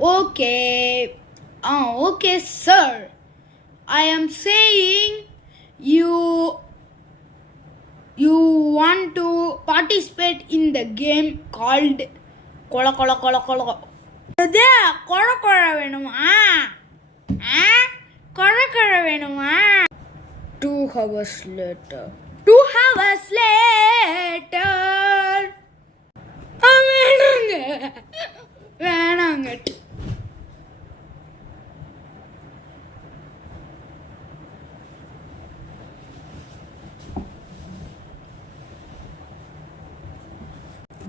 Okay. Okay, sir. I am saying you want to participate in the game called Kola Kola Kola Kola. Kola Kola வேணுமா? Kola Kola வேணுமா? 2 hours later. 2 hours later. வேணாங்க.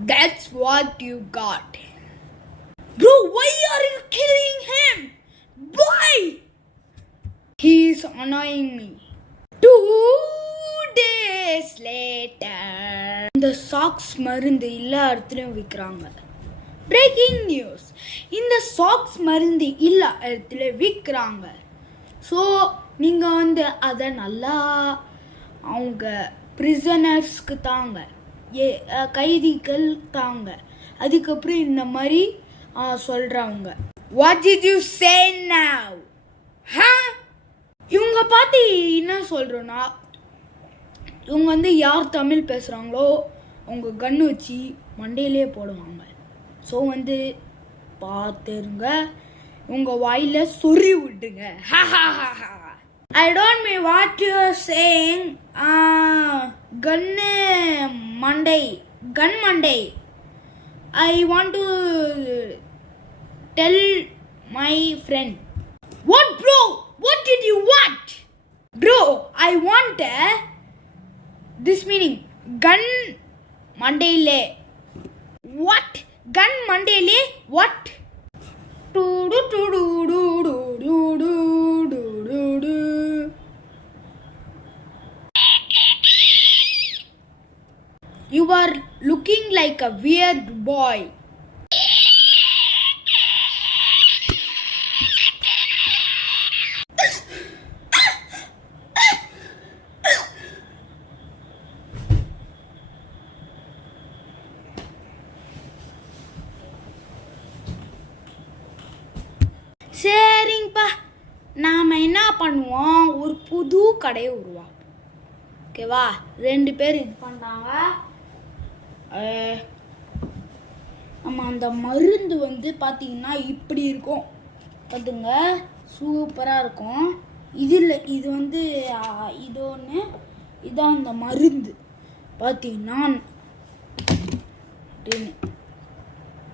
That's what you got. Bro, why are you killing him? Why? He's annoying me. 2 days later. இந்த socks மருந்து எல்லா இடத்துலையும் விற்கிறாங்க. Breaking news. இந்த socks மருந்து எல்லா இடத்துல விற்கிறாங்க. ஸோ நீங்கள் அதை நல்லா அவங்க பிரிசனர்ஸ்க்கு தாங்க, கைதிகள் தாங்க. அதுக்கப்புறம் இந்த மாதிரி சொல்கிறவங்க. What did you say now? இவங்க பார்த்து என்ன சொல்கிறோன்னா, இவங்க யார் தமிழ் பேசுகிறாங்களோ அவங்க கன்று வச்சு மண்டையிலே போடுவாங்க. ஸோ பார்த்துருங்க, உங்கள் வாயில் சொறி விட்டுங்க. I don't mean what you are saying. Gun Monday. I want to tell my friend. What, bro? What did you want? Bro, I want this meaning. Gun Monday. What? Gun Monday. What? You are looking like a weird boy. சரிங்கப்பா, நாம் என்ன பண்ணுவோம், ஒரு புது கடையை உருவாக்கும். ஓகேவா? 2 பேர் இது பண்ணுறாங்க. நம்ம அந்த மருந்து பார்த்தீங்கன்னா இப்படி இருக்கும். பார்த்துங்க, சூப்பராக இருக்கும். இது இது ஒன்று, இதான் அந்த மருந்து பார்த்தீங்கன்னா.